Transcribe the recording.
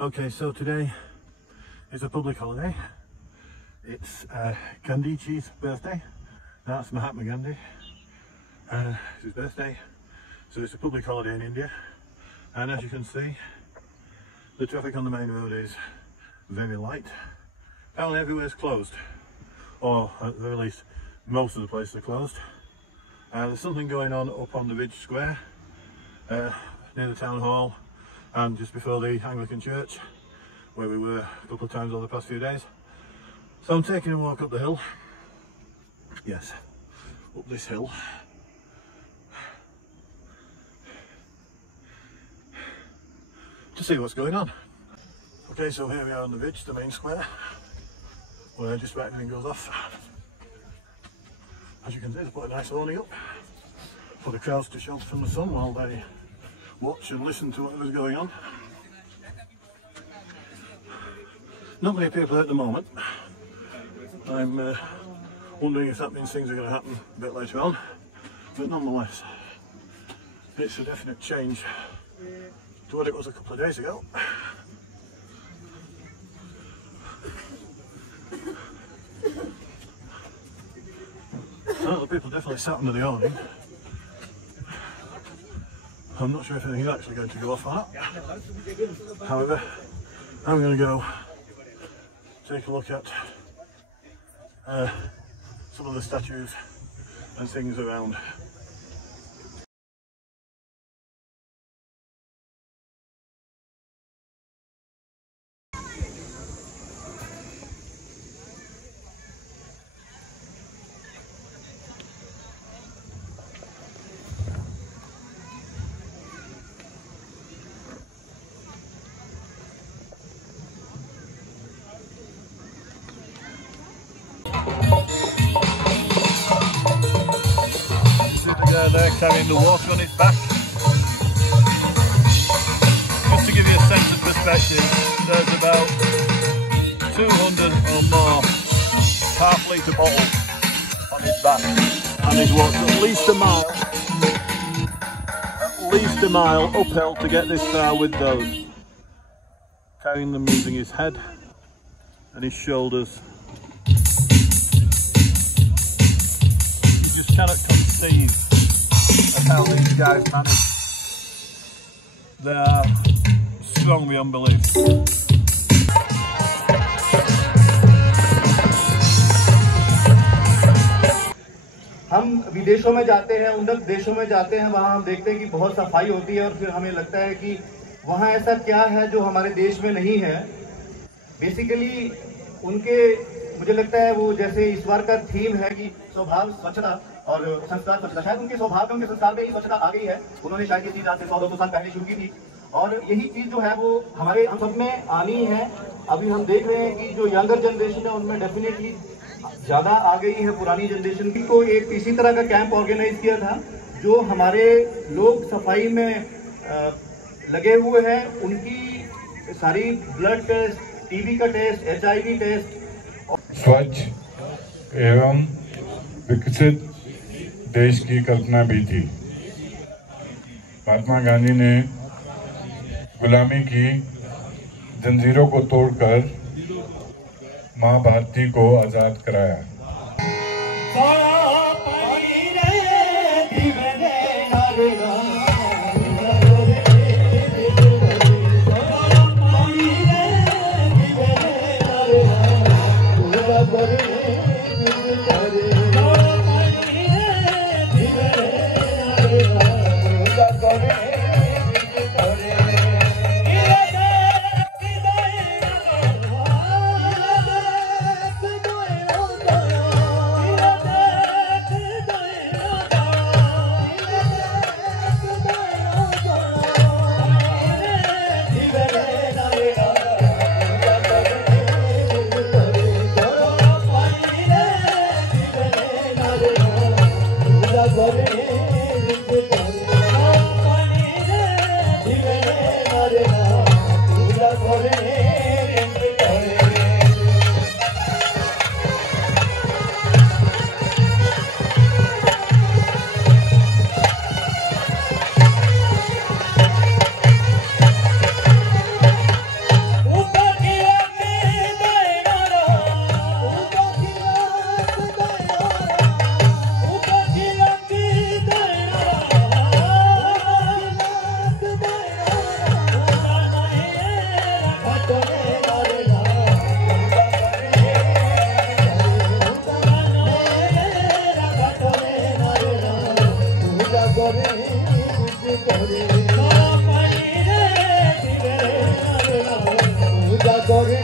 Okay, so today is a public holiday. It's Gandhiji's birthday. That's Mahatma Gandhi. It's his birthday, so it's a public holiday in India. And as you can see, the traffic on the main road is very light. Apparently everywhere's closed, or at the very least most of the places are closed. There's something going on up on the Ridge Square near the town hall and just before the Anglican Church, where we were a couple of times over the past few days. So I'm taking a walk up the hill. Yes, up this hill. To see what's going on. Okay, so here we are on the Ridge, the main square, where just about everything goes off. As you can see, they put a nice awning up for the crowds to shelter from the sun while they watch and listen to whatever's going on. Not many people at the moment. I'm wondering if that means things are going to happen a bit later on, but nonetheless, it's a definite change to what it was a couple of days ago. So the people definitely sat under the awning. I'm not sure if anything's actually going to go off or not. However, I'm going to go take a look at some of the statues and things around. There carrying the water on its back. Just to give you a sense of perspective, there's about 200 or more half-litre bottles on his back, and he's walked at least a mile uphill to get this far with those, carrying them using his head and his shoulders. You just cannot conceive of how these guys manage. They are strong beyond belief. हम विदेशों में जाते हैं, उन्नत देशों में जाते हैं, वहाँ हम देखते हैं कि बहुत सफाई होती है और फिर हमें लगता है कि वहाँ ऐसा क्या है जो हमारे देश में नहीं है। बेसिकली उनके, मुझे लगता है वो जैसे इस बार का थीम है कि स्वभाव स्वच्छता और संस्कार स्वच्छता, शायद उनके स्वभाव में, उनके संस्कार में ही स्वच्छता आ गई है। उन्होंने शायद ये चीज आज से 100-200 साल पहले शुरू की थी और यही चीज जो है वो हमारे हम सब में आनी है। अभी हम देख रहे हैं कि जो यंगर जनरेशन है उनमें डेफिनेटली ज्यादा आ गई है पुरानी जनरेशन की। तो एक इसी तरह का कैंप ऑर्गेनाइज किया था जो हमारे लोग सफाई में लगे हुए हैं, उनकी सारी ब्लड टेस्ट, टीबी का टेस्ट, HIV टेस्ट। स्वच्छ एवं विकसित देश की कल्पना भी थी। महात्मा गांधी ने गुलामी की जंजीरों को तोड़कर माँ भारती को आजाद कराया। পূজা করে